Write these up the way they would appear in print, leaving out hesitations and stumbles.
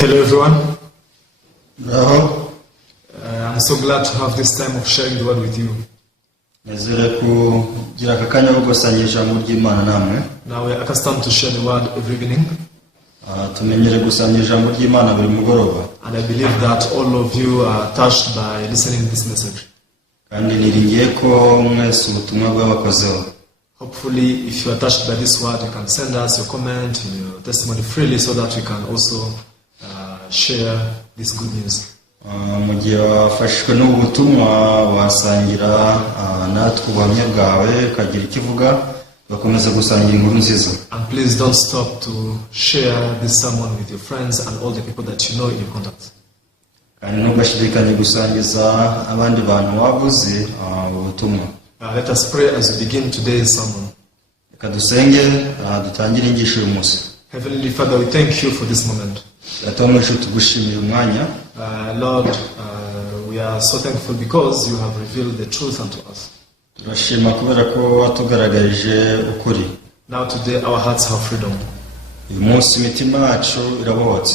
Hello everyone. Bravo. I'm so glad to have this time of sharing the word with you. Now we are accustomed to share the word every evening. And I believe that all of you are touched by listening to this message. Hopefully, if you are touched by this word, you can send us your comment, your testimony freely so that we can also share this good news. And please don't stop to share this sermon with your friends and all the people that you know in your contact. Let us pray as we begin today's sermon. Heavenly Father, we thank you for this moment. Lord, we are so thankful because you have revealed the truth unto us. Now today our hearts have freedom.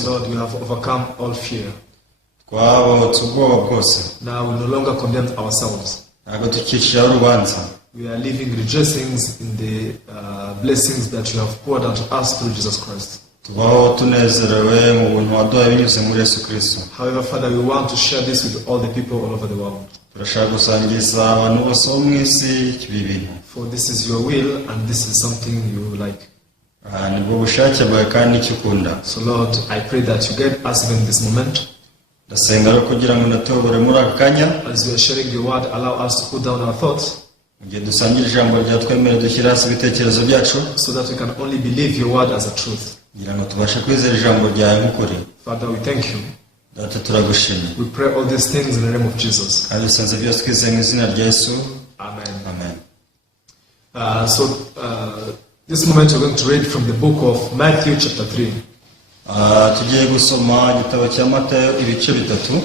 Lord, we have overcome all fear. Now we no longer condemn ourselves. We are living rejoicings in the blessings that you have poured unto us through Jesus Christ. However, Father, we want to share this with all the people all over the world. For this is your will and this is something you like. So Lord, I pray that you guide us even in this moment. As we are sharing the word, allow us to put down our thoughts so that we can only believe your word as a truth. Father, we thank you. We pray all these things in the name of Jesus. Amen. This moment we're going to read from the book of Matthew chapter 3.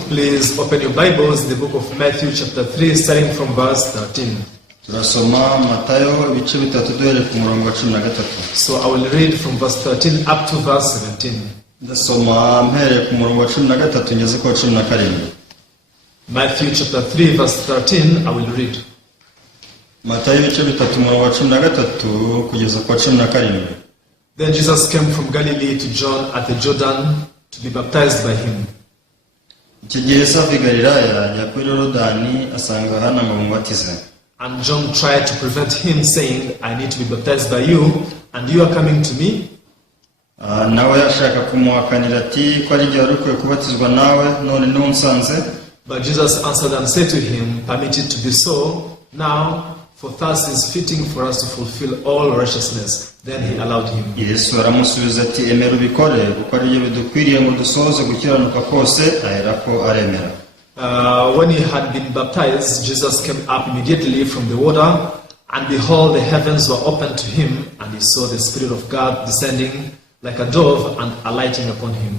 Please open your Bibles in the book of Matthew chapter 3 starting from verse 13. So I will read from verse 13 up to verse 17. Matthew chapter 3 verse 13, I will read. Then Jesus came from Galilee to John at the Jordan to be baptized by him. And John tried to prevent him, saying, I need to be baptized by you, and you are coming to me? But Jesus answered and said to him, permit it to be so now, for thus is fitting for us to fulfill all righteousness. Then he allowed him. When he had been baptized, Jesus came up immediately from the water, and behold, the heavens were opened to him, and he saw the Spirit of God descending like a dove and alighting upon him.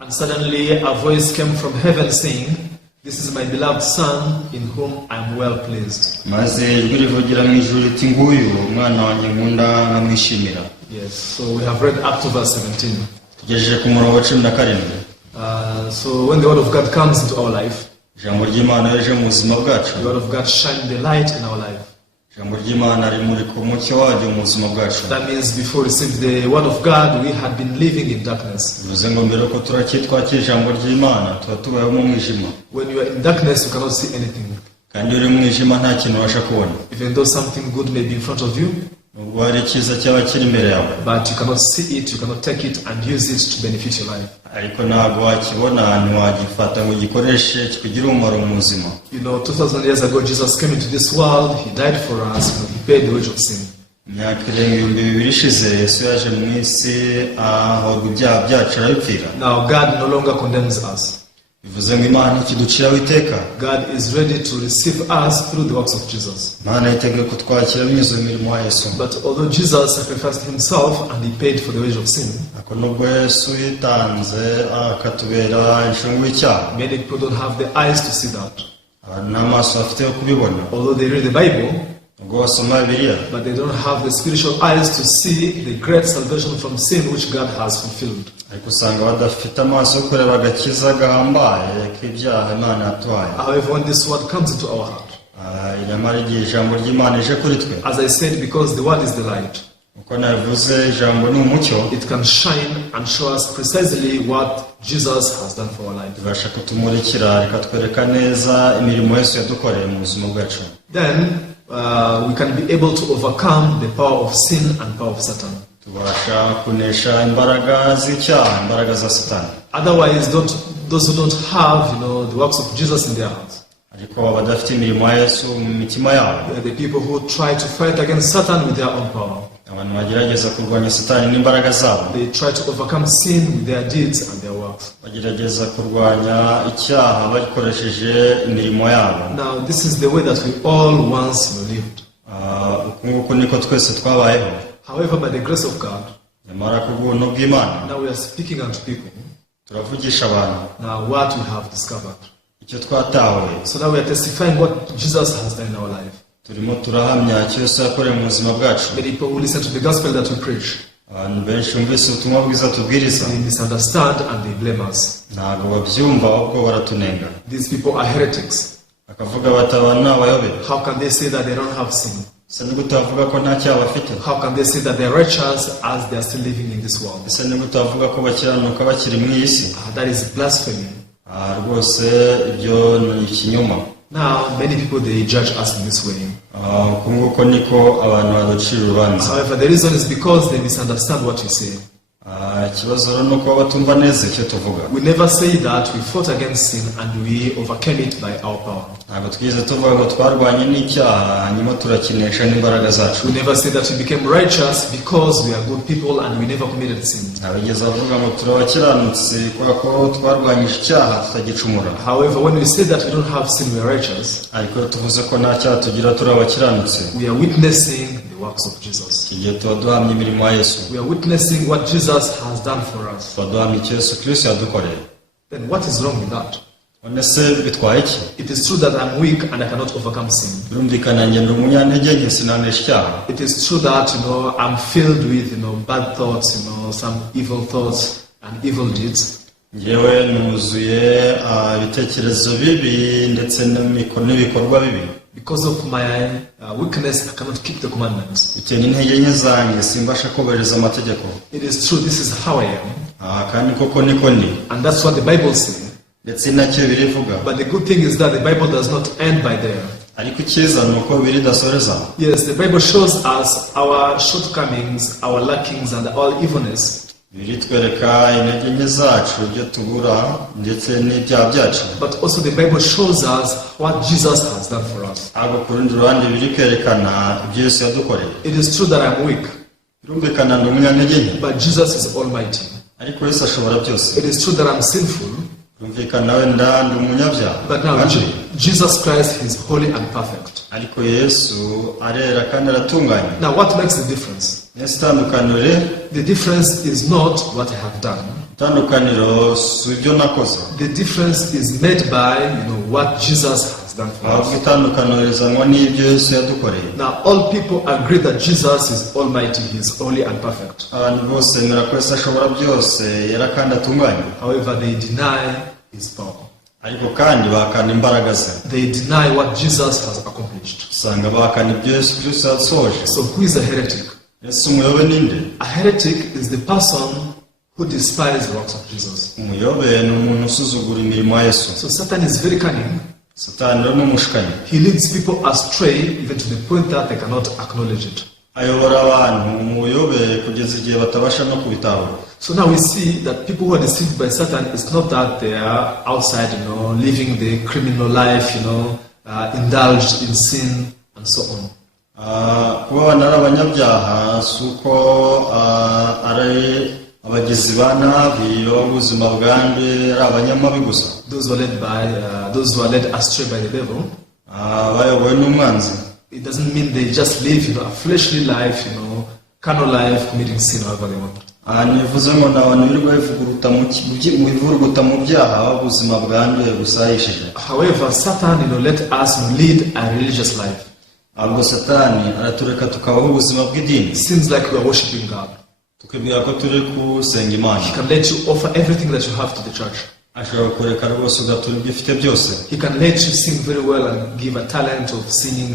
And suddenly a voice came from heaven saying, this is my beloved Son, in whom I am well pleased. Yes, so we have read up to verse 17. So when the word of God comes into our life, the word of God shines the light in our life. That means before we received the word of God, we had been living in darkness. When you are in darkness, you cannot see anything. Even though something good may be in front of you, but you cannot see it, you cannot take it and use it to benefit your life. You know, 2,000 years ago, Jesus came into this world, he died for us, he paid the wage of sin. Now God no longer condemns us. God is ready to receive us through the works of Jesus. But although Jesus sacrificed himself and he paid for the wage of sin, many people don't have the eyes to see that. abantu nta maso bafite yo kubibona although they read the Bible, ubwo basoma bibiliya but they don't have the spiritual eyes to see the great salvation from sin which God has fulfilled. ariko usanga badafite amaso yo kureba agakiza gahambaye k'ibyaha Imana yatuhaye. However, when this word comes into our heart, nyamara igihe ijambo ry'Imana ije kuri twe, as I said, because the word is the light, uko nabivuze ijambo ni umucyo, it can shine and show us precisely what Jesus has done for our life. ibasha kutumurikira rikatwereka neza imirimo Yesu yadukoreye mu buzima bwacu. Then we can be able to overcome the power of sin and power of Satan. Tubasha kunesha imbaraga z'icyaha, imbaraga za Satani. Otherwise, those who don't have, the works of Jesus in their hearts, ariko abadafite imirimo ya Yesu mu mitima yabo, they are the people who try to fight against Satan with their own power. abantu bagerageza kurwanya Satani n'imbaraga zabo, They try to overcome sin with their deeds and their works. bagerageza kurwanya icyaha bakoresheje imirimo yabo. Now, this is the way that we all once lived. Uku nguku niko twese twabayeho. However, by the grace of God, nyamara ku bw'ubuntu bw'Imana now we are speaking unto people. turavugisha abantu Now, what we have discovered. icyo twatawe. So now we are testifying what Jesus has done in our life. turimo turahamya icyo Yesu yakoreye mu buzima bwacu. Many people who listen to the gospel that we preach, abantu benshi bumvise ubutumwa bwiza tubwiriza, they misunderstand and they blame us. ntabwo babyumva ahubwo baratunenga, These people are heretics. bakavuga bati abantu ni abayobe. How can they say that they don't have sin? ese ni gute bavuga ko nta cyaha bafite? How can they say that they are righteous as they are still living in this world? ese ni gute bavuga ko bakiranuka bakiri mu iyi si? That is blasphemy. Rwose ibyo ni ikinyoma. Now, many people, they judge us in this way. uku nguko niko abantu baducira urubanza. However, the reason is because they misunderstand what we say. ikibazo rero ni uko batumva neza icyo tuvuga. We never say that we fought against sin and we overcame it by our power. ntabwo twigeze tuvuga ngo twarwanye n'icyaha hanyuma turakinesha n'imbaraga zacu. We never say that we became righteous because we are good people and we never committed sin. ntabigeze bavuga ngo turabakiranutse kubera ko twarwanyije icyaha tutagicumura. However, when we say that we don't have sin, we are righteous, ariko tuvuze ko nta cyaha tugira turi abakiranutse, we are witnessing the works of Jesus. igihe tuba duhamya imirimo ya Yesu, We are witnessing what Jesus has done for us. tuba duhamya icyo Yesu Kristo yadukoreye. Then what is wrong with that? none se bitwaye iki? It is true that I'm weak and I cannot overcome sin. birumvikana njye ndi umunyantege nke sinanesha icyaha. It is true that I'm filled with bad thoughts, some evil thoughts and evil deeds. njyewe nuzuye ibitekerezo bibi ndetse n'ibikorwa bibi. Because of my weakness, I cannot keep the commandments. bitewe n'intege nke zanjye simbasha kubahiriza amategeko. It is true, this is how I am. kandi koko niko ndi. And that's what the Bible says. ndetse nacyo birivuga. But the good thing is that the Bible does not end by there. ariko icyiza ni uko bibiri idasoreza. Yes, the Bible shows us our shortcomings, our lackings, and all evilness. bibiri twereka intege nke zacu, ibyo tubura ndetse n'ibyaha byacu. But also the Bible shows us what Jesus has done for us. ahubwo ku rundi ruhande biri kwerekana ibyo Yesu yadukoreye. It is true that I'm weak, birumvikana ndi umunyantege nke, but Jesus is almighty. ariko Yesu ashobora byose. It is true that I'm sinful, birumvikana wenda ndi umunyabyaha, but now Jesus Christ is holy and perfect. ariko Yesu arera kandi aratunganye. Now what makes the difference? Yesu itandukaniro, The difference is not what I have done. itandukaniro si ibyo nakoze, The difference is made by what Jesus has done for ahubwo us. itandukaniro rizanwa n'ibyo Yesu yadukoreye. Now all people agree that Jesus is almighty, he is holy and perfect. abantu bose bemera ko Yesu ashobora byose, yera kandi atunganye. However, they deny his power. ariko kandi bahakana imbaraga ze. They deny what Jesus has accomplished. usanga bahakana ibyo Yesu Kristo yasohoje. So who is a heretic? Yesu umuyobe ninde? A heretic is the person who despises the works of Jesus. umuyobe ni umuntu usuzugura imirimo ya Yesu. So Satan is very cunning. Satani rero ni umushukanyi. He leads people astray even to the point that they cannot acknowledge it. ayobora abantu mu buyobe kugeza igihe batabasha no kubitahura. So now we see that people who are deceived by Satan, it's not that they are outside, living the criminal life, indulged in sin and so on. kuba abantu ari abanyabyaha si uko ari abagizi ba nabi b'ubuzima bwanjye ari abanyamabi gusa. Those who are led astray by the devil, bayobowe n'umwanzi. it doesn't mean they just live a fleshly life, carnal life, committing sin however they want. nivuze ngo n'abantu birirwa bivuguruta mu byaha ubuzima bwanduye busayishije. However, Satan, let us lead a religious life. Ahubwo Satani aratureka tukabaho ubuzima bw'idini. Seems like we are worshiping God. Tukibwira ko turi kusenga Imana. He can let you offer everything that you have to the church. Ashobora kureka rwose ugatura ibyo ufite byose. He can let you sing very well and give a talent of singing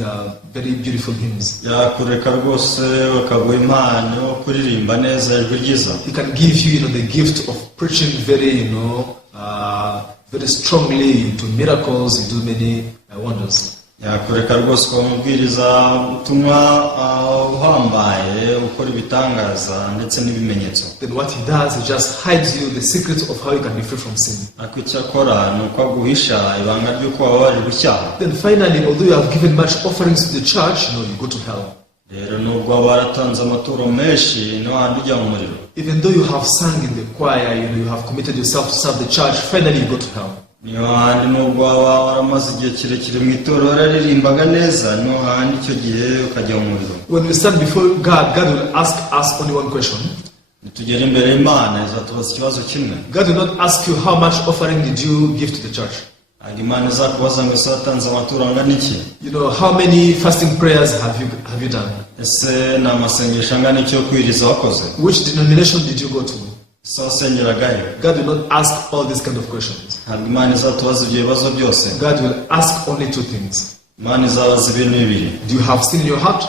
very beautiful hymns. Yakureka rwose bakaguha impano yo kuririmba neza ijwi ryiza. He can give you, the gift of preaching very, very strongly to miracles. You do many wonders. Yakureka rwose ukamubwiriza ubutumwa uhambaye ukora ibitangaza ndetse n'ibimenyetso. Then what he does, he just hides you the secret of how you can be free from sin. Ariko icyo akora ni uko aguhisha ibanga ry'uko waba wari gucyaha. Then finally, although you have given much offerings to the church, you go to hell. Rero nubwo waba waratanze amaturo menshi no handi ujya mu muriro. Even though you have sung in the choir, you have committed yourself to serve the church, finally you go to hell. Niyo handi nubwo waba waramaze igihe kirekire mu itorero wararimbaga neza, no handi icyo gihe ukajya mu muriro. When we stand before God, God will ask us only one question. Nitugera imbere y'Imana izatubaza ikibazo kimwe. God will not ask you how much offering did you give to the church. Imana izakubaza ngo ese watanze amaturo angana iki? How many fasting prayers have you done? Ese ni amasengesho angana iki yo kwiriza wakoze? Which denomination did you go to? Ese wasengeraga he? God will not ask all these kind of questions. Ntabwo Imana izatubaza ibyo bibazo byose. God will ask only two things. Imana izabaza ibintu bibiri. Do you have sin in your heart?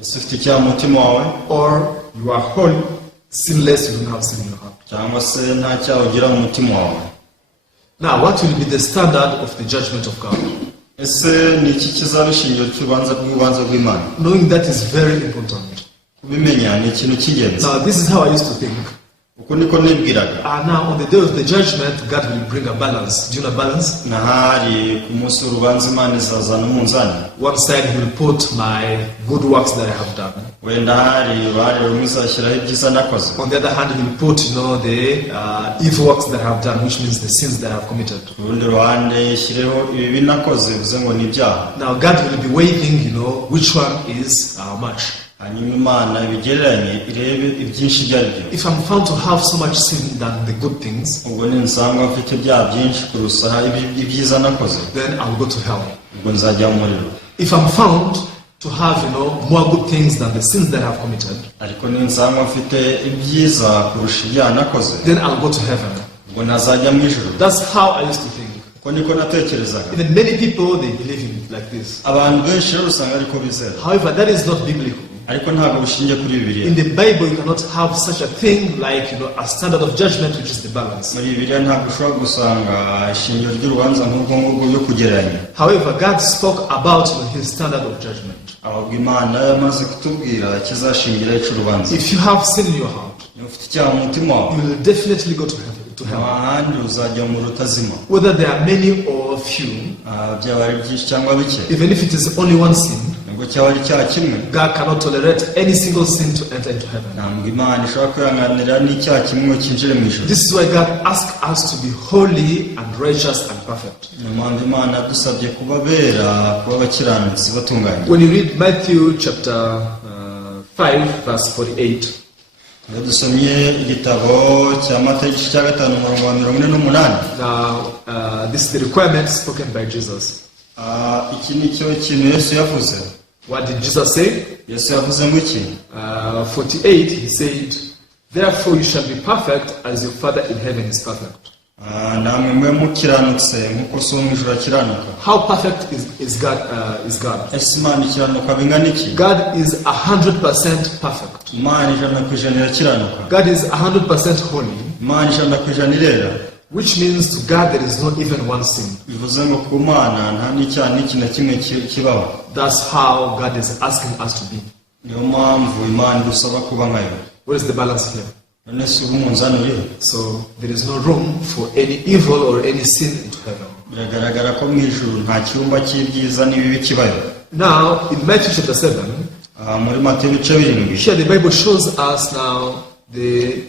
Ese ufite icyaha mu mutima wawe? Or you are holy, sinless, you don't have sin in your heart? Cyangwa se nta cyaha ugira mu mutima wawe? Now, what will be the standard of the judgment of God? Ese ni iki kizaba ishingiro cy'urubanza rw'Imana? Knowing that is very important. Kubimenya ni ikintu cy'ingenzi. Now, this is how I used to think. Uko niko nibwiraga. Now, on the day of the judgment, God will bring a balance. Do you know balance? Nahari ku munsi w'urubanza Imana izazana umunzani. One side He will put my good works that I have done. Wenda hari uruhare rumwe izashyiraho ibyiza nakoze. On the other hand, He will put, the evil works that I have done, which means the sins that I have committed. Urundi ruhande ishyireho ibibi nakoze bivuze ngo ni ibyaha. Now, God will be weighing, which one is how much. Hanyuma Imana ibigereranye irebe ibyinshi ibyo ari byo. If I'm found to have so much sin than the good things, ubwo ninsanga mfite ibyaha byinshi kurusha ibyiza nakoze, then I'll go to hell. ubwo nzajya mu muriro. If I'm found to have, more good things than the sins that I've committed, ariko ninsanga mfite ibyiza kurusha ibyaha nakoze, then I'll go to heaven. ubwo nazajya mu ijuru. That's how I used to think. Uko niko natekerezaga. Even many people, they believe in it like this. Abantu benshi rero usanga ariko bizera. However, that is not biblical. ariko ntabwo bishingiye kuri Bibiliya. In the Bible, you cannot have such a thing like, a standard of judgment, which is the balance. muri Bibiliya ntabwo ushobora gusanga ishingiro ry'urubanza nk'ubwo ngubwo byo kugereranya. However, God spoke about His standard of judgment. ahubwo Imana yamaze kutubwira ikizashingira icy'urubanza. If you have sin in your heart, niba ufite icyaha mu mutima wawe, you will definitely go to heaven. ahandi uzajya mu rutazima. Whether there are many or few, byaba ari byinshi cyangwa bike, even if it is only one sin, nubwo cyaba ari icyaha kimwe, God cannot tolerate any single sin to enter into heaven. ntabwo Imana ishobora kwihanganira n'icyaha kimwe ngo cyinjire mu ijuru. This is why God asks us to be holy and righteous and perfect. niyo mpamvu Imana yadusabye kuba bera, kuba abakiranutsi batunganye. When you read Matthew chapter 5 verse 48, iyo dusomye igitabo cya Matayo igice cya 5:48, now this is the requirement spoken by Jesus. iki ni cyo kintu Yesu yavuze. What did Jesus say? Yesu yavuze ngo iki? 48, He said, "Therefore you shall be perfect as your Father in heaven is perfect." namwe mwe mukiranutse nk'uko so mu ijuru akiranuka. How perfect is God? ese Imana ikiranuka bingana iki? God is 100% perfect. Imana 100% irakiranuka. God is 100% holy. Imana 100% irera. Which means to God there is not even one sin. bivuze ngo ku Mana nta n'icyaha n'iki na kimwe kibaho. That's how God is asking us to be. niyo mpamvu Imana idusaba kuba nkayo. What is the balance here? none se ubu umunzani uriho? So there is no room for any evil or any sin into heaven. biragaragara ko mu ijuru nta cyumba cy'ibyiza n'ibibi kibayo. Now in Matthew chapter 7, muri Matayo ibice 7, here the Bible shows us now the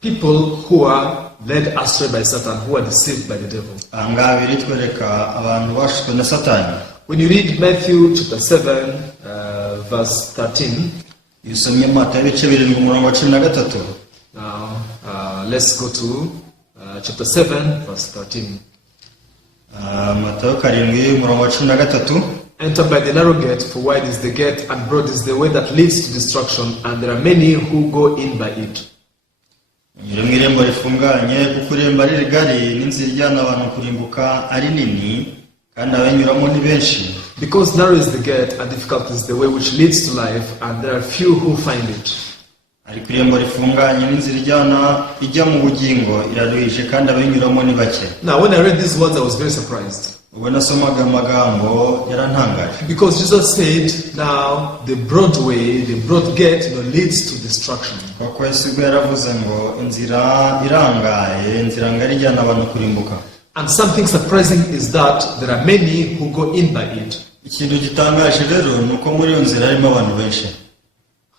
people who are led astray by Satan, who are deceived by the devil. ahangaha biritwereka abantu bashutswe na Satani. When you read Matthew chapter 7 verse 13, iyo usomye Matayo ibice 7:13, let's go to chapter 7, verse 13. Matayo 7 umurongo wa 13. Enter by the narrow gate, for wide is the gate, and broad is the way that leads to destruction, and there are many who go in by it. Nyure mu irembo rifunganye, kuko irembo ari rigari n'inzira ijyana abantu kurimbuka ari nini, kandi abanyuramo ni benshi. Because narrow is the gate, and difficult is the way which leads to life, and there are few who find it. Ariko irembo rifunganye n'inzira ijya mu bugingo iraruhije, kandi abanyuramo ni bake. Now, when I read these words, I was very surprised. Ubwo nasomaga amagambo yarantangaje. Because Jesus said, now the broad way, the broad gate, leads to destruction. Kuko Yesu yaravuze ngo inzira irangaye, inzira ngari ijyana abantu kurimbuka. And something surprising is that there are many who go in by it. Ikintu gitangaje rero ni uko muri iyo nzira harimo abantu benshi.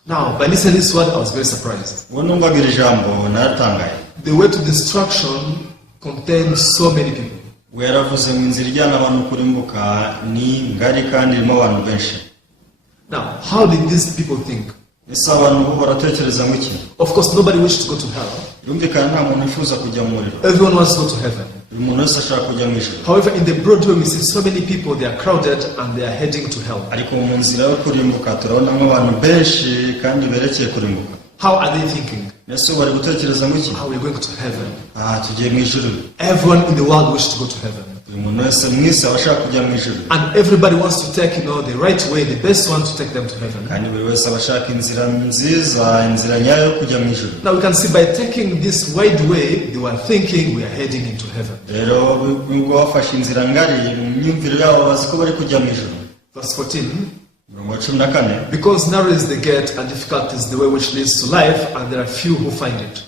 Now, by listening to this word, I was very surprised. Ubwo numvaga iri jambo naratangaye. The way to destruction contains so many people. We yaravuze ngo inzira ijyana abantu kurimbuka ni ngari kandi irimo abantu benshi. Now, how did these people think? Ese abantu bo baratekereza ngo iki? Of course, nobody wishes to go to hell. Yumvikana nta muntu wifuza kujya mu muriro. Everyone wants to go to heaven. Buri muntu wese ashaka kujya mu ijuru. However, in the broad way, we see so many people, they are crowded and they are heading to hell. Ariko mu nzira yo kurimbuka turabonamo abantu benshi kandi berekeye kurimbuka. How are they thinking? Ese bari gutekereza ngo iki? How are we going to heaven? Tugiye mu ijuru. Everyone in the world wishes to go to heaven. Buri muntu wese mwese abashaka kujya mu ijuru. And everybody wants to take, the right way, the best one to take them to heaven. Kandi buri wese abashaka inzira nziza, inzira nyayo yo kujya mu ijuru. Now we can see by taking this wide way, they were thinking we are heading into heaven. Rero ubwo bafashe inzira ngari mu myumvire yabo bazi ko bari kujya mu ijuru. Verse 14. Because narrow is the gate and difficult is the way which leads to life, and there are few who find it.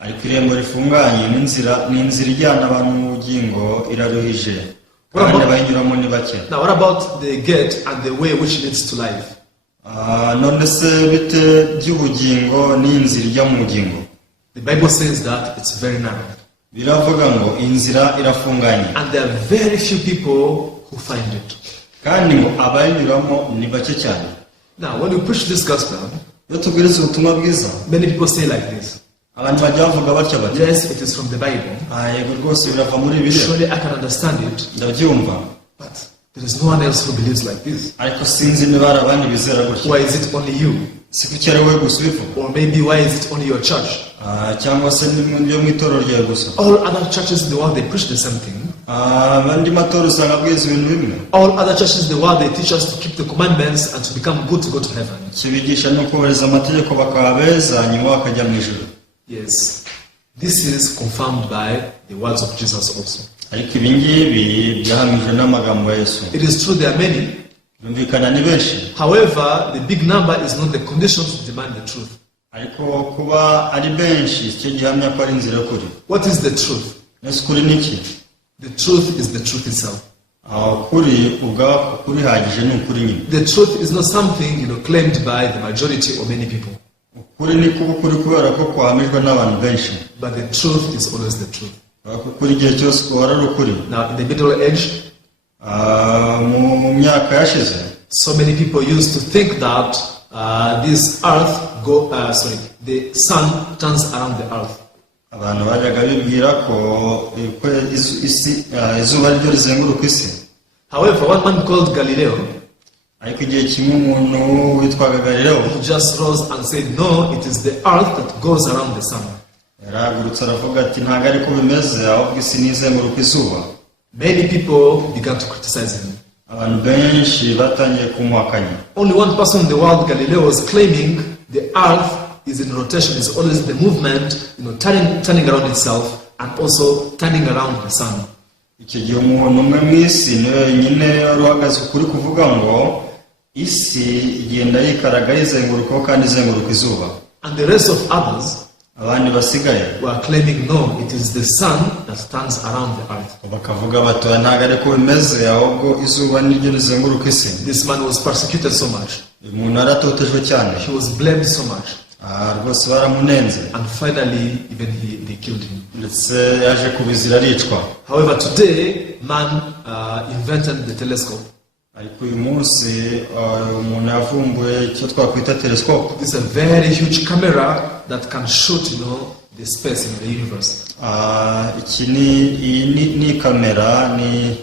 Ariko irembo rifunganye n'inzira ijyana abantu mu bugingo iraruhije, kandi abayinyuramo ni bake. Now what about the gate and the way which leads to life? None se bite by'ubugingo n'inzira ijya mu bugingo? The Bible says that it's very narrow. Biravuga ngo inzira irafunganye. And there are very few people who find it. Kandi ngo abayinyuramo ni bake cyane. Now when you preach this gospel, iyo tubwiriza ubutumwa bwiza, many people say like this. Abantu bajya bavuga batya bati, yes, it is from the Bible. Yego rwose birava muri Bibiliya. Surely I can understand it. Ndabyumva. But there is no one else who believes like this. Ariko sinzi niba hari abandi bizera gutya. Why is it only you? Si kuki ari wowe gusa ubivuga? Or maybe why is it only your church? Cyangwa se ni mu itorero ryawe gusa. All other churches in the world, they preach the same thing. Abandi matorero usanga abwiriza ibintu bimwe. All other churches in the world, they teach us to keep the commandments and to become good to go to heaven. Kibigisha no kubahiriza amategeko bakaba beza nyuma bakajya mu ijuru. Yes. This is confirmed by the words of Jesus also. Ariko ibi ngibi byahamijwe n'amagambo ya Yesu. It is true there are many. Bumvikana ni benshi. However, the big number is not the condition to demand the truth. Ariko kuba ari benshi cyo gihamya ko ari inzira y'ukuri. What is the truth? Ese ukuri ni iki? The truth is the truth itself. Ukuri ubwa ukuri hagije ni ukuri nyine. The truth is not something claimed by the majority or many people. Ukuri ni kuba ukuri kubera ko kwahamijwe n'abantu benshi. But the truth is always the truth. Ukuri igihe cyose kuba ari ukuri. Now in the Middle Age, mu myaka yashize, so many people used to think that this earth the sun turns around the earth. Abantu bajyaga bibwira ko izuba ryo rizenguruka isi. However, one man called Galileo, ariko igihe kimwe umuntu witwaga Galileo, he just rose and said, no, it is the earth that goes around the sun. yarahagurutse aravuga ati ntabwo ariko bimeze, ahubwo isi nizenguruka izuba. Many people began to criticize him. Abantu benshi batangiye kumuhakanya. Only one person in the world, Galileo, was claiming the earth is in rotation, is always the movement, turning around itself and also turning around the sun. Icyo gihe umuntu umwe mu isi niwe nyine wari uhagaze ukuri kuvuga ngo isi igenda yikaraga yizengurukaho kandi izenguruka izuba. And the rest of others abandi basigaye were claiming, no, it is the sun that turns around the earth. Bakavuga bati ntabwo ariko bimeze, ahubwo izuba niryo rizenguruka isi. This man was persecuted so much. Uyu muntu aratotejwe cyane. He was blamed so much. Rwose baramunenze. And finally, even they killed him. Ndetse yaje kubizira aricwa. However, today, man invented the telescope. Ariko uyu munsi umuntu yavumbuye icyo twakwita telescope. This is a very huge camera that can shoot, the space in the universe. Iki ni kamera, ni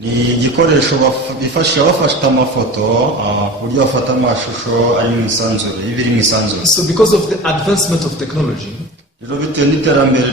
igikoresho bifashisha bafata amafoto ku buryo bafata amashusho ari mu isanzure, ibiri mu isanzure. So because of the advancement of technology, rero bitewe n'iterambere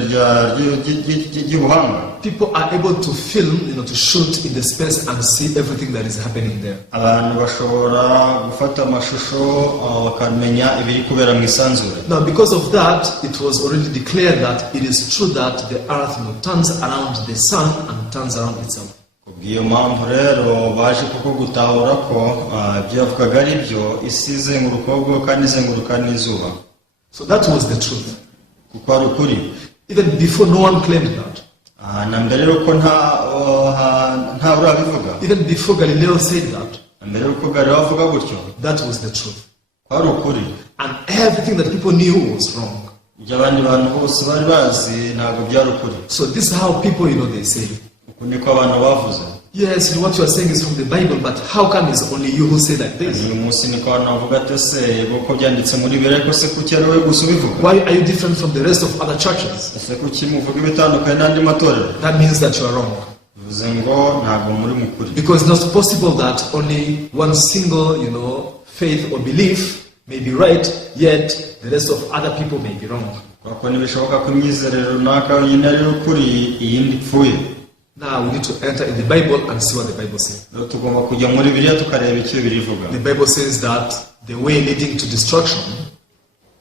ry'ubuhanga, people are able to film, to shoot in the space and see everything that is happening there. abantu bashobora gufata amashusho bakamenya ibiri kubera mu isanzure. Now because of that, it was already declared that it is true that the earth turns around the sun and turns around itself. Kubw'iyo mpamvu rero baje kuko gutahura ko ibyo yavugaga ari byo, isi izenguruka ubwo kandi izenguruka n'izuba. So that was the truth. Kuko ari ukuri. Even before, no one claimed that. Na mbere yuko nta urabivuga. Even before Galileo said that. Na mbere yuko Galileo avuga gutyo. That was the truth. Ko ari ukuri. And everything that people knew was wrong. Ibyo abandi bantu bose bari bazi ntabwo byari ukuri. So this is how people, they say. Uku niko abantu bavuze. Yes, what you are saying is from the Bible, but how come it's only you who say like this? Uyu munsi niko abantu bavuga ati se kuko byanditse muri Bibiliya ko se kuki ari wowe gusa ubivuga? Why are you different from the rest of other churches? Ese kuki muvuga ibitandukanye n'andi matorero? That means that you are wrong. Bivuze ngo ntabwo muri mukuri. Because it's not possible that only one single, faith or belief may be right, yet the rest of other people may be wrong. Kuko ntibishoboka ko imyizerere runaka yonyine ari ukuri iyindi ipfuye. Now we need to enter in the Bible and see what the Bible says. Tugomba kujya muri Bibiliya tukareba icyo birivuga. The Bible says that the way leading to destruction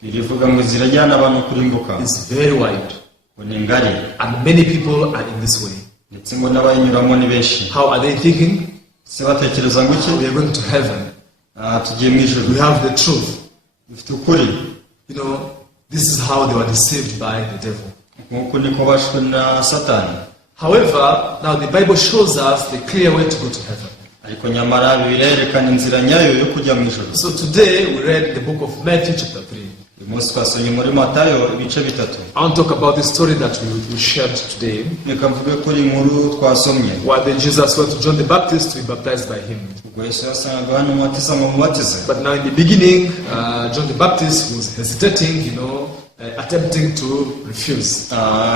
birivuga ngo inzira ijyana abantu kurimbuka is very wide, ni ngari, and many people are in this way. ndetse ngo n'abayinyuramo ni benshi. How are they thinking? Se batekereza ngo iki? We are going to heaven. Tugiye mu ijuru. We have the truth. Dufite ukuri. This is how they were deceived by the devil. Nk'uko niko bashwe na Satani. However, now the Bible shows us the clear way to go to heaven. Ariko nyamara Bibiliya yerekana inzira nyayo yo kujya mu ijuru. So today we read the book of Matthew chapter 3. Uyu munsi twasomye muri Matayo ibice bitatu. I want to talk about the story that we shared today. Reka mvuge kuri inkuru twasomye. Where Jesus went to John the Baptist to be baptized by him. Ubwo Yesu yasangaga Yohana Umubatiza ngo amubatize. But now in the beginning, John the Baptist was hesitating, attempting to refuse.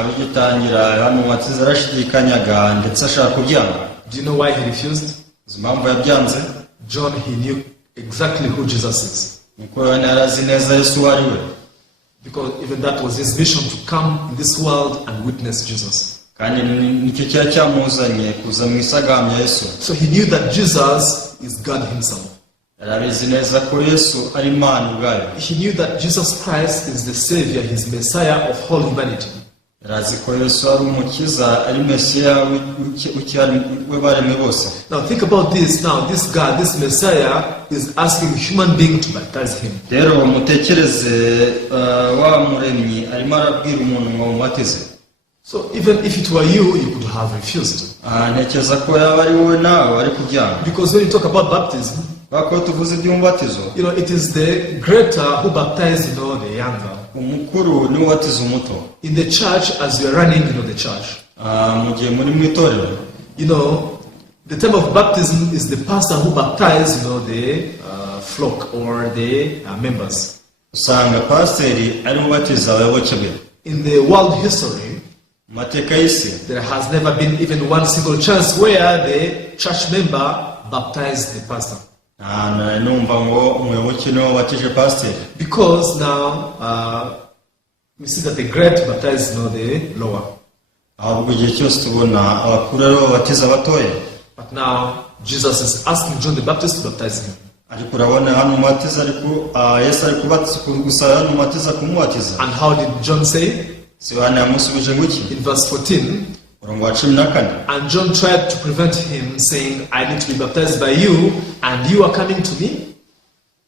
Bigitangira Yohana Umubatiza arashidikanyaga ndetse ashaka kubyanga. Do you know why he refused? Impamvu yabyanze? John, he knew exactly who Jesus is. Nuko Yohana yarazi neza Yesu ari we. Because even that was his mission, to come in this world and witness Jesus. Kandi nicyo cyari cyamuzanye kuza mu isagamya Yesu. So he knew that Jesus is God himself. Yarabizi neza ko Yesu ari Imana ubwayo. He knew that Jesus Christ is the Savior, his Messiah of whole humanity. Yarazi ko Yesu ari umukiza, ari Mesiya w'abaremwe bose. Now think about this. Now this God, this Messiah, is asking a human being to baptize him. Rero mutekereze wa muremyi arimo arabwira umuntu ngo mubatize. So even if it were you could have refused. Ntekereza ko yaba ari wowe nawe ari kubyanga. Because when you talk about baptism, bako tuvuze iby'umubatizo, it is the greater who baptize, the younger. Umukuru ni ubatiza umuto. In the church, as you are running, the church. Mu gihe muri mu itorero, the time of baptism is the pastor who baptizes, the flock or the members. Usanga pasiteri ari mubatiza abayoboke be. In the world history, mateka y'isi, there has never been even one single chance where the church member baptized the pastor. Numva ngo umuyoboke niwe wabatije pasiteri. Because now we see that the great baptize the lower. Ahubwo igihe cyose tubona abakuru aribo babatiza abatoya. But now Jesus is asking John the Baptist to baptize him. Ariko urabona hano umubatiza Yesu ari kubatiza gusa hano umubatiza kumubatiza. And how did John say? Yohana yamusubije ngo iki? In verse 14. Umurongo wa 14. And John tried to prevent him, saying, I need to be baptized by you, and you are coming to me?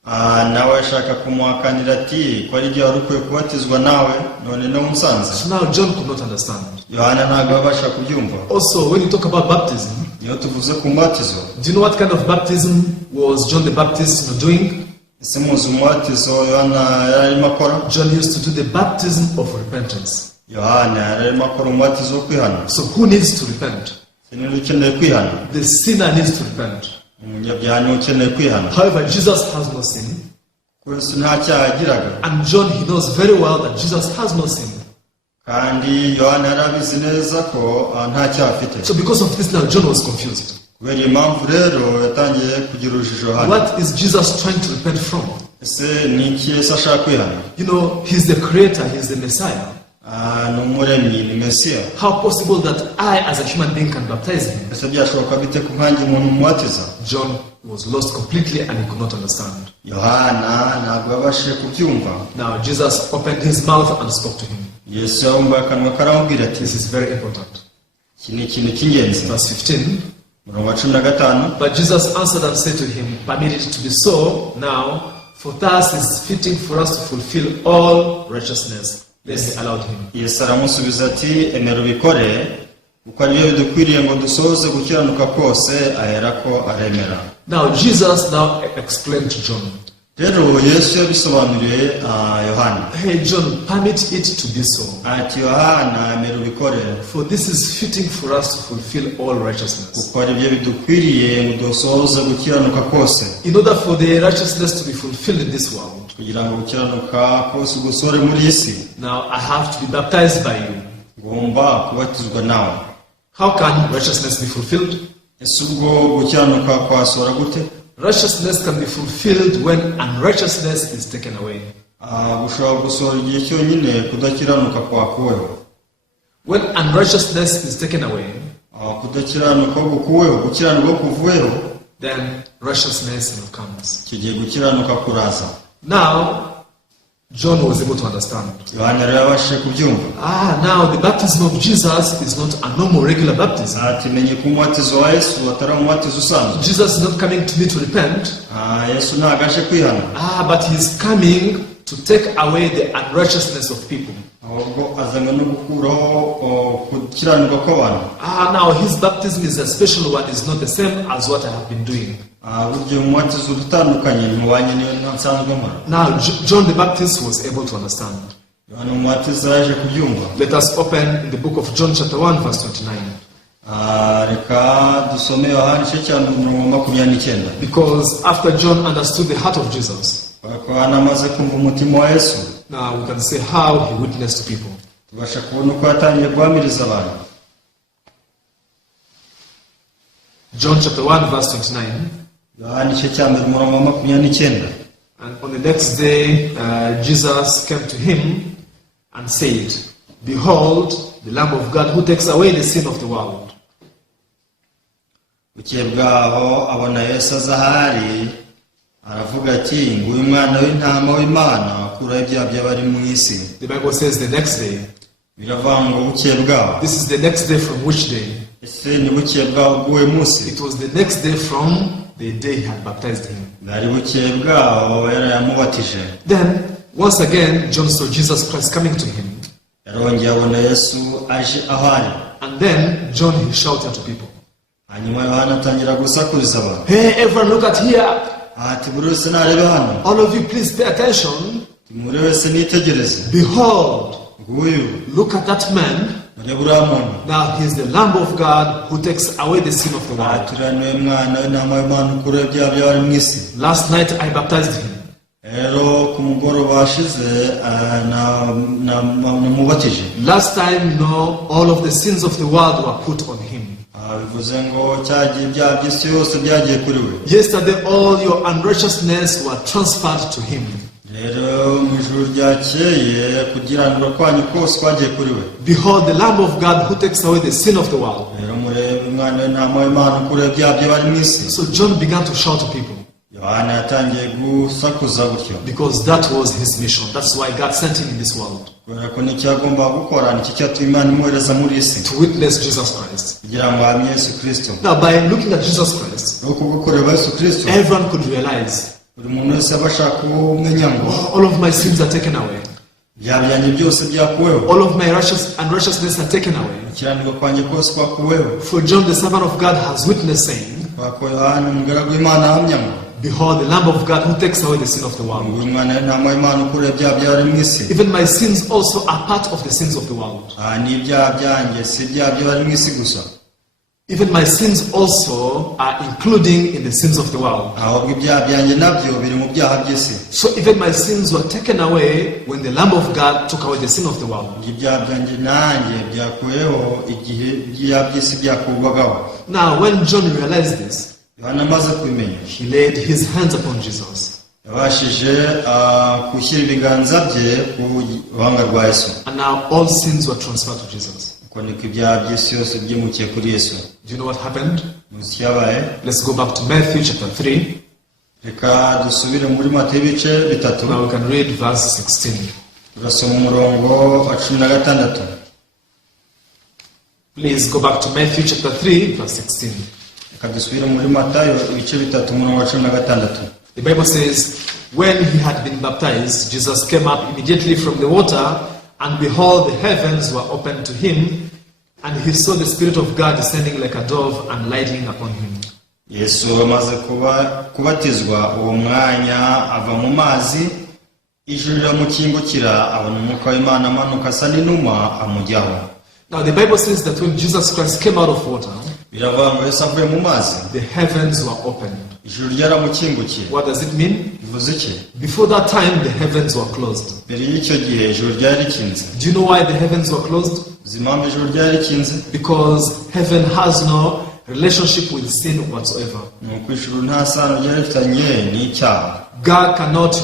Nawe ashaka kumuhakanira ati ko ari igihe wari ukwiye kubatizwa nawe none no umusanze. So now John could not understand. Yohana ntabwo abasha kubyumva. Also, when you talk about baptism, iyo tuvuze ku mubatizo, do you know what kind of baptism was John the Baptist doing? Ese muzi umubatizo Yohana yarimo akora? John used to do the baptism of repentance. Yohana yarimo akora umubatizo wo kwihana. So who needs to repent? Sinari ukeneye kwihana. The sinner needs to repent. Umunyabyaha niwe ukeneye kwihana. However, Jesus has no sin. Yesu nta cyaha agiraga. And John, he knows very well that Jesus has no sin. kandi yohana yarabizi neza ko nta cyaha afite. So because of this now John was confused. Kubera iyo mpamvu rero yatangiye kugira urujijo hano. What is Jesus trying to repent from? Ese ni iki Yesu ashaka kwihana? You know, he's the creator, he's the Messiah. Ni umuremyi, ni Mesiya. How possible that I as a human being can baptize him? Ese byashoboka bite ko nkanjye umuntu mubatiza? John was lost completely and he could not understand. Yohana ntabwo yabashije kubyumva. Now Jesus opened his mouth and spoke to him. Yesu yabumbuye akanwa karamubwira ati, This is very important. iki ni ikintu cy'ingenzi. Verse 15. Murongo wa 15. But Jesus answered and said to him, permit it to be so now, for thus is fitting for us to fulfill all righteousness. Then he allowed him. Yesu aramusubiza ati, emera ubikore kuko ari byo bidukwiriye ngo dusohoze gukiranuka kose. Aherako aremera. Now Jesus now explained to John. Rero Yesu yabisobanuriye Yohana. Hey John, permit it to be so. Ati Yohana, emera ubikore For this is fitting for us to fulfill all righteousness. kuko ari byo bidukwiriye ngo dusohoze gukiranuka kose. In order for the righteousness to be fulfilled in this world, kugira ngo gukiranuka kose ugusore muri iyi si, now I have to be baptized by you. ngomba kubatizwa nawe. How can righteousness be fulfilled? Ese ubwo gukiranuka kwasora gute? Righteousness can be fulfilled when unrighteousness is taken away. Gushobora gusohora igihe cyonyine kudakiranuka kwakuweho. When unrighteousness is taken away, kudakiranuka gukuweho, gukiranuka kuvuweho, then righteousness comes. icyo gihe gukiranuka kuraza. Now, John was able to understand. Yohana rero yabashije kubyumva. Now the baptism of Jesus is not a normal regular baptism. Ati menye ko umubatizo wa Yesu atari umubatizo usanzwe. Jesus is not coming to me to repent. Yesu ntabwo aje kwihana. But he's coming to take away the unrighteousness of people. Ahubwo azanywe no gukuraho gukiranuka kw'abantu. Now his baptism is a special one, is not the same as what I have been doing. Burya umubatizo utandukanye ntubanye niyo nsanzwe nkora. Now John the Baptist was able to understand. Yohana umubatiza yaje kubyumva. Let us open in the book of John chapter 1 verse 29. Reka dusome Yohana igice cya 29. Because after John understood the heart of Jesus, Yohana amaze kumva umutima wa Yesu, now we can see how he witnessed to people. tubasha kubona uko yatangiye guhamiriza abantu. John chapter 1 verse 29. Yohana igice cya 29. And on the next day, Jesus came to him and said, behold, the Lamb of God who takes away the sin of the world. Bukeye bwaho abona Yesu aza ahari, aravuga ati, nguyu mwana w'intama w'Imana ukuraho ibyaha by'abari mu isi. The Bible says the next day. Biravuga ngo bukeye bwaho. This is the next day from which day? Ese ni bukeye bwaho bw'uwo munsi? It was the next day from the day he had baptized him. Bwari bukeye bwaho yari yamubatije. Then, once again, John saw Jesus Christ coming to him. Yarongeye abona Yesu aje aho ari. And then, John, he shouted to people. Hanyuma Yohana atangira gusakuriza abantu. Hey, everyone look at here. Ati buri wese narebe hano. All of you, please pay attention. Buri wese nitegereze. Behold, Nguyu, look at that man. murebe uriya muntu. Now, he is the Lamb of God who takes away the sin of the world. Turaniwe mwana w'intama w'Imana ukuraho ibyaha by'abari mu isi. Last night, I baptized him. Rero ku mugoroba washize namubatije. Last time, no, all of the sins of the world were put on him. Bivuze ngo cyagiye ibyaha by'isi yose byagiye kuri we. Yesterday, all your unrighteousness were transferred to him. Rero mu ijuru ryakeye kugiranura kwanyu kose kwagiye kuri we. Behold, the Lamb of God who takes away the sin of the world. Rero murebe umwana w'intama w'Imana ukuraho ibyaha by'abari mu isi. So John began to shout to people. Yohana yatangiye gusakuza gutyo. Because that was his mission. That's why God sent him in this world. Kubera ko nicyo yagombaga gukora, nicyo cyatumye Imana imwohereza muri iyi si. To witness Jesus Christ. Kugira ngo ahamye Yesu Kristo. Now, by looking at Jesus Christ, no kugukorera Yesu Kristo, everyone could realize, buri muntu wese abasha kumenya ngo all of my sins are taken away. ibyaha byanjye byose byakuweho. All of my unrighteousness are taken away. Ikiranirwa kwanjye kose kwakuweho. For John, the servant of God, has witnessed, saying, Kwako Yohana umugaragu w'Imana ahamya ngo, behold, the Lamb of God who takes away the sin of the world. nguyu mwana w'intama w'Imana ukuraho ibyaha by'abari mu isi. Even my sins also are part of the sins of the world. N'ibyaha byanjye si ibyaha by'abari mu isi gusa. Even my sins also are including in the sins of the world. ahubwo ibyaha byanjye nabyo biri mu byaha by'isi. So even my sins were taken away when the Lamb of God took away the sin of the world. ibyaha byanjye nanjye byakuweho igihe ibyaha by'isi byakurwagaho. Now when John realized this, Yohana amaze kubimenya, he laid his hands upon Jesus. yabashije gushyira ibiganza bye ku ruhanga rwa Yesu. And now all sins were transferred to Jesus. uko niko ibyaha by'isi yose byimukiye kuri Yesu. Do you know what happened? muzi icyabaye? Let's go back to Matthew chapter 3. Reka dusubire muri Matayo ibice bitatu. Now we can read verse 16. turasoma umurongo wa 16. Please go back to Matthew chapter 3 verse 16. Reka dusubire muri Matayo ibice bitatu umurongo wa 16. The Bible says, when he had been baptized, Jesus came up immediately from the water, and behold, the heavens were opened to him, and he saw the Spirit of God descending like a dove and lighting upon him. Yesu amaze kubatizwa uwo mwanya ava mu mazi, ijuru riramukingukira, abona umwuka w'Imana amanuka asa n'inuma amujyaho. Now the Bible says that when Jesus Christ came out of water, biravuga ngo Yesu avuye mu mazi, the heavens were opened. ijuru ryaramukingukiye. What does it mean? bivuze iki? Before that time, the heavens were closed. mbere y'icyo gihe ijuru ryari rikinze. Do you know why the heavens were closed? uzi impamvu ijuru ryari rikinze? Because heaven has no relationship with sin whatsoever. nuko ijuru nta sano ryari rifitanye n'icyaha. God cannot,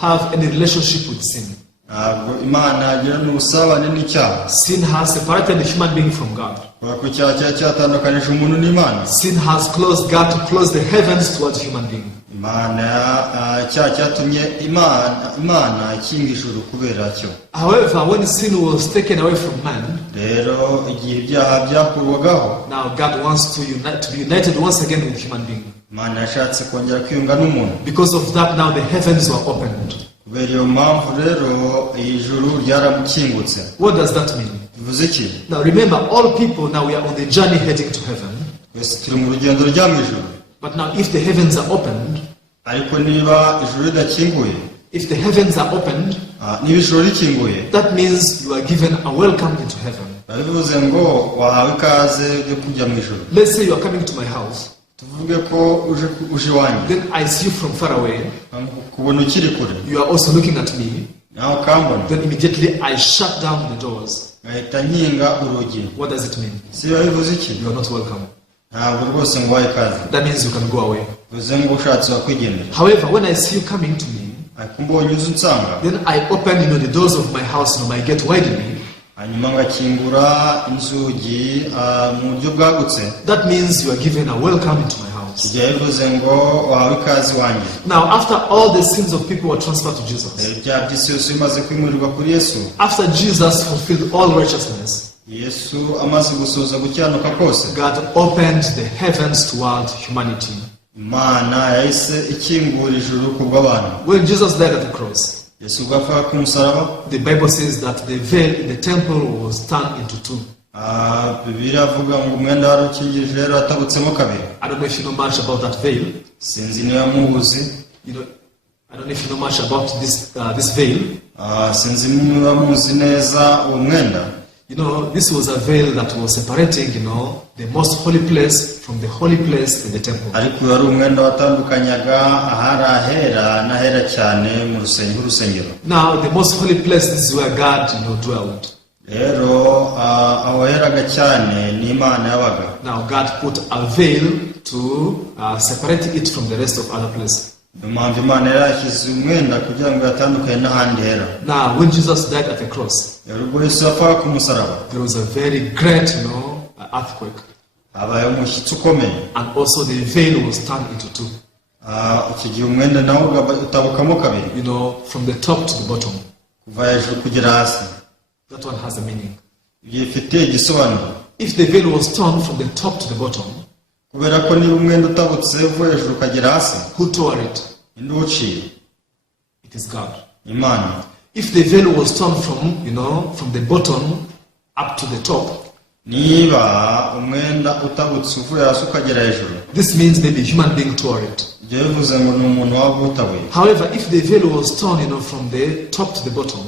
have any relationship with sin. ntabwo Imana yagira n'ubusabane n'icyaha. Sin has separated the human being from God. kubera ko icyaha cyari cyatandukanije umuntu n'Imana. Sin has caused God to close the heavens towards human being. icyaha cyatumye Imana ikinga ijuru kubera cyo. However, when sin was taken away from man, rero igihe ibyaha byakurwagaho, now God wants to be united once again with human being. Imana yashatse kongera kwiyunga n'umuntu. Because of that, now the heavens were opened. kubera iyo mpamvu rero ijuru ryaramukingutse. What does that mean? bivuze iki? Now remember, all people now we are on the journey heading to heaven. twese turi mu rugendo rujya mu ijuru. But now if the heavens are opened, ariko niba ijuru ridakinguye, if the heavens are opened, niba ijuru rikinguye, that means you are given a welcome into heaven. bivuze ngo wahawe ikaze yo kujya mu ijuru. Let's say you are coming to my house. tuvuge ko uje iwanjye, Then I see you from far away. kubona ukiri kure, You are also looking at me. nawe ukambona, Then immediately I shut down the doors. ngahita nkinga urugi. What does it mean? si biba bivuze iki? You are not welcome. ntabwo rwose ngo wahe ikaze. That means you can go away. bivuze ngo ushatse wakwigendera. However, when I see you coming to me, ariko mbonye uzi unsanga, then I open the doors of my house, my gate widely. hanyuma ngakingura inzugi mu buryo bwagutse. That means you are given a welcome into my house. igihe bivuze ngo wahawe ikaze iwanjye. Now, after all the sins of people were transferred to Jesus, ibyaha by'isi yose bimaze kwimurirwa kuri Yesu, after Jesus fulfilled all righteousness, Yesu amaze gusohoza gukiranuka kose, God opened the heavens toward humanity. Imana yahise ikingura ijuru ku bw'abantu. When Jesus died at the cross, Yesu ubwo apfa ku musaraba, the Bible says that the veil in the temple was torn into two. Bibiliya avuga ngo umwenda wari ukingirije rero atabutsemo kabiri. I don't know if you know much about that veil. Sinzi niba mubuzi. I don't know if you know much about this veil. Sinzi niba muzi neza uwo mwenda. This was a veil that was separating, the most holy place from the holy place in the temple. Ariko yari umwenda watandukanyaga ahari ahera n'ahera cyane mu rusengero. Now, the most holy place is where God, dwelled. Rero aho heraga cyane ni Imana yabaga. Now, God put a veil to separate it from the rest of other places. Impamvu Imana yarashyize umwenda kugira ngo yatandukanye n'ahandi hera. Now, when Jesus died at the cross, ubwo Yesu yapfaga ku musaraba, there was a very great, earthquake. habaye umushyitsi ukomeye. And also the veil was torn into two. Iki gihe umwenda nawo utabukamo kabiri. From the top to the bottom. kuva hejuru kugera hasi. That one has a meaning. Gifite igisobanuro. If the veil was torn from the top to the bottom, kubera ko niba umwenda utabutse uvuye hejuru ukagera hasi, who tore it? indi uciye? It is God. Imana. If the veil was torn from the bottom up to the top, niba umwenda utabutse uvuye hasi ukagera hejuru, this means maybe a human being tore it. ibyo bivuze ngo ni umuntu wabutabuye. However, if the veil was torn from the top to the bottom,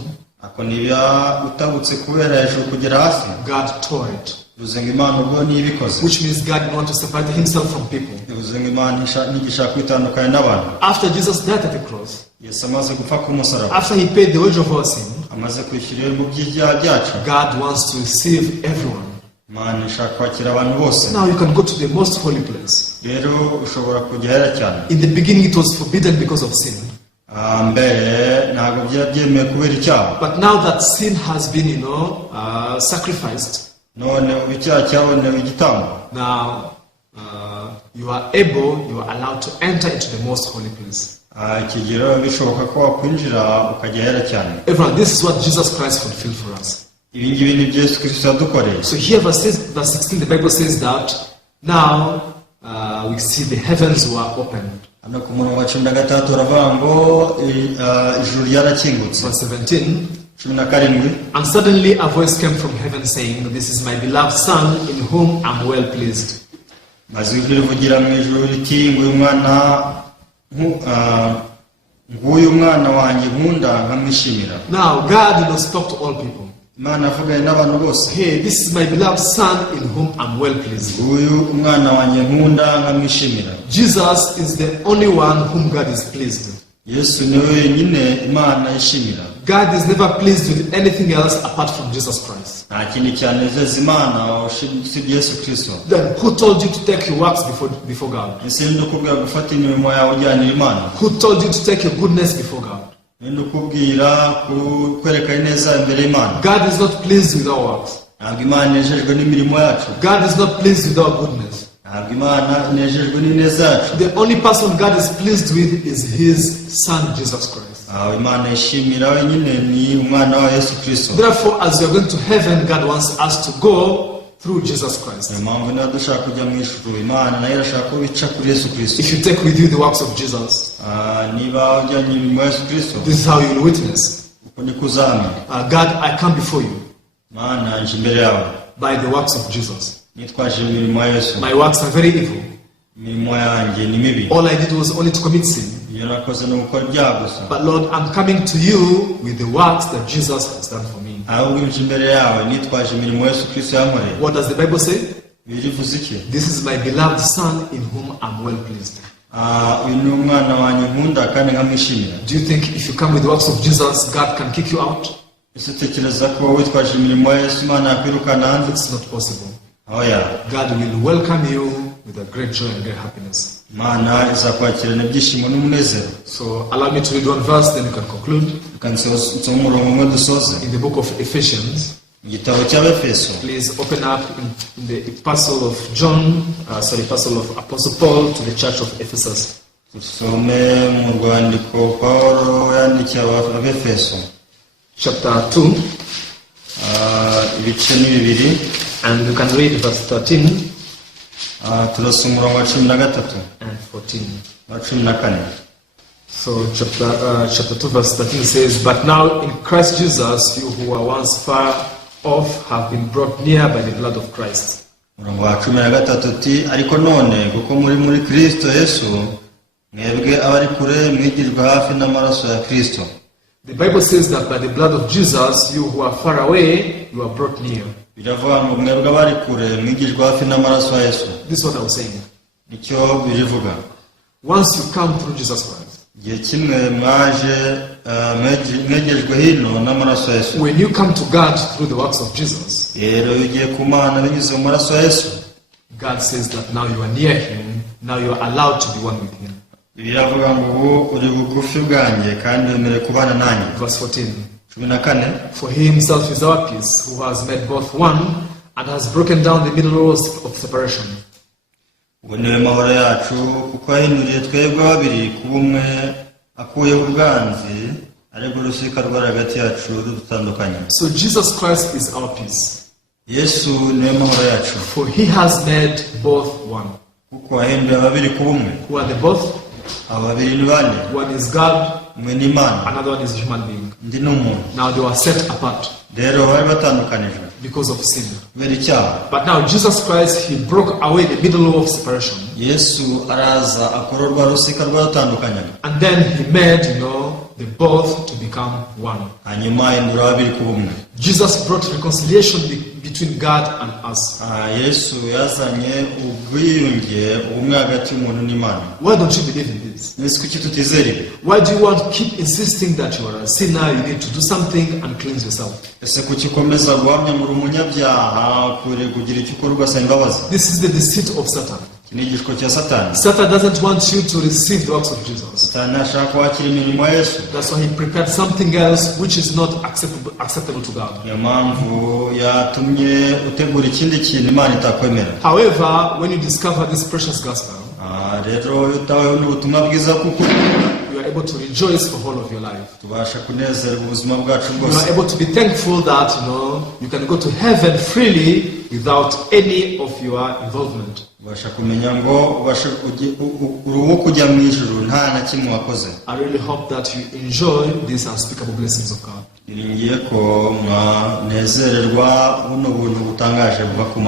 ako niba utabutse kubera hejuru kugera hasi, God tore it. bivuze ngo Imana ubwo nibikoze, which means God didn't want to separate himself from people. bivuze ngo Imana ntigishaka kwitandukanya n'abantu. After Jesus died at the cross, Yesu amaze gupfa ku musaraba, after he paid the wage of our sin, amaze kwishyura mu by'ibyaha byacu, God wants to receive everyone. Imana ishaka kwakira abantu bose. Now you can go to the most holy place. Rero ushobora kujya hera cyane. In the beginning it was forbidden because of sin. Mbere ntabwo byari byemewe kubera icyaha, But now that sin has been, sacrificed, none ubu icyaha cyabonewe igitambo. now you are able, you are allowed to enter into the most holy place. Ikigero bishoboka ko wakwinjira ukajya hera cyane. Everyone, this is what Jesus Christ fulfilled for us. Ibi ngibi ni byo Yesu Kristo yadukoreye. So here verse 16, the Bible says that now we see the heavens were opened. Hano ku murongo wa 16 uravuga ngo ijuru ryarakingutse. Verse 17, 17, and suddenly a voice came from heaven saying, "This is my beloved Son, in whom I am well pleased." maze ijwi rivugira mu ijuru riti nguyu mwana wanjye nkunda nkamwishimira. Now God did not talk to all people. Imana avuganye n'abantu bose. Hey, this is my beloved Son, in whom I am well pleased. Nguyu umwana wanjye nkunda nkamwishimira. Jesus is the only one whom God is pleased with. Yesu niwe wenyine Imana yishimira. God is never pleased with anything else apart from Jesus Christ. Nta kindi cyanezeza Imana usibye Yesu Kristo. Then who told you to take your works before God? Ese ndikubwira gufata imirimo yawe ujyanira Imana? Who told you to take your goodness before God? Ndikubwira kwereka ineza imbere y'Imana. God is not pleased with our works. Ntabwo Imana inejejwe n'imirimo yacu. God is not pleased with our goodness. Ntabwo Imana inejejwe n'ineza yacu. The only person God is pleased with is His Son, Jesus Christ. Imana ishimira wenyine ni umwana wa Yesu Kristo. Therefore, as we are going to heaven, God wants us to go through Jesus Christ. Impamvu niba dushaka kujya mu ijuru, Imana nayo irashaka ko bica kuri Yesu Kristo. If you take with you the works of Jesus, niba ujyanye imirimo ya Yesu Kristo, this is how you will witness. uko niko uzamenya. God, I come before you Mana nje imbere yawe by the works of Jesus. nitwaje imirimo ya Yesu. My works are very evil. Imirimo yanjye ni mibi. All I did was only to commit sin. Iyo nakoze no gukora ibyaha gusa. But Lord, I'm coming to you with the works that Jesus has done for me. ahubwo nje imbere yawe nitwaje imirimo Yesu Kristo yankoreye. What does the Bible say? Birivuze iki? This is my beloved Son, in whom I'm well pleased. Uyu ni umwana wanjye nkunda kandi nkamwishimira. Do you think if you come with the works of Jesus, God can kick you out? Ese utekereza ko witwaje imirimo ya Yesu Imana yakwirukana hanze? It's not possible. Oya. God will welcome you with a great joy and great happiness. Imana izakwakirana ibyishimo n'umunezero. So allow me to read one verse, then you can conclude. Nsoma umurongo umwe dusoze. In the book of Ephesians, igitabo cy'Abefeso. please open up in the epistle of epistle of Apostle Paul to the church of Ephesus. Dusome mu rwandiko Pawulo yandikiye Abefeso. Chapter 2. Ibice ni bibiri. And you can read verse 13 turasoma umurongo wa 13 and 14. wa 14. So chapter 2 verse 13 says, "But now in Christ Jesus, you who were once far off have been brought near by the blood of Christ." Umurongo wa 13 uti ariko none kuko muri Kristo Yesu mwebwe abari kure mwigirwa hafi n'amaraso ya Kristo. The Bible says that by the blood of Jesus, you who are far away, you are brought near. Biravuga ngo mwebwe abari kure mwigirwa hafi n'amaraso ya Yesu. This is what I was saying. Nicyo birivuga. Once you come through Jesus Christ, igihe kimwe mwaje mwegejwe hino n'amaraso ya Yesu. when you come to God through the works of Jesus, rero ugiye ku Mana binyuze mu maraso ya Yesu. God says that now you are near Him, now you are allowed to be one with Him. Biravuga ngo ubu uri bugufi bwanjye kandi wemerewe kubana nanjye. Verse 14. 14. For He Himself is our peace, who has made both one, and has broken down the middle walls of separation. Ubwo niwe mahoro yacu kuko yahinuriye twebwe babiri kuba umwe akuyeho ubwanzi ariko urusika rwari hagati yacu rudutandukanya. So Jesus Christ is our peace. Yesu niwe mahoro yacu. For He has made both one. Kuko yahinduye babiri kuba umwe. Who are they both? Aba babiri ni bane. One is God, umwe ni Imana. another one is a human being. Ndi n'umuntu. Now they were set apart Rero bari batandukanijwe because of sin. kubera icyaha. But now Jesus Christ, He broke away the middle wall of separation. Yesu araza akora urwa rusika rwadutandukanyaga. And then He made, the both to become one. hanyuma ahindura babiri kuba umwe. Jesus brought reconciliation between God and us. Yesu yazanye ubwiyunge, ubumwe hagati y'umuntu n'Imana. Why don't you believe in this? Mbese kuki tutizera ibi? Why do you want to keep insisting that you are a sinner, you need to do something and cleanse yourself? Ese kuki ukomeza guhamya muri umunyabyaha, kugira icyo ukora ugasaba imbabazi? This is the deceit of Satan. Iki ni igishiko cya Satani. Satan doesn't want you to receive the works of Jesus. Satani ashaka kwakira imirimo ya Yesu. That's why he prepared something else which is not acceptable to God. Niyo mpamvu yatumye utegura ikindi kintu Imana itakwemera. However, when you discover this precious gospel, rero utawe n'ubutumwa bwiza kuko you are able to rejoice for whole of your life. tubasha kunezerwa ubuzima bwacu You bwose. are able to be thankful that you can go to heaven freely without any of your involvement. Ubasha kumenya ngo ubasha uruwo kujya mu ijuru nta na kimwe wakoze. I really hope that you enjoy these unspeakable blessings of God. Niringiye ko mwanezererwa buno buntu butangaje buva ku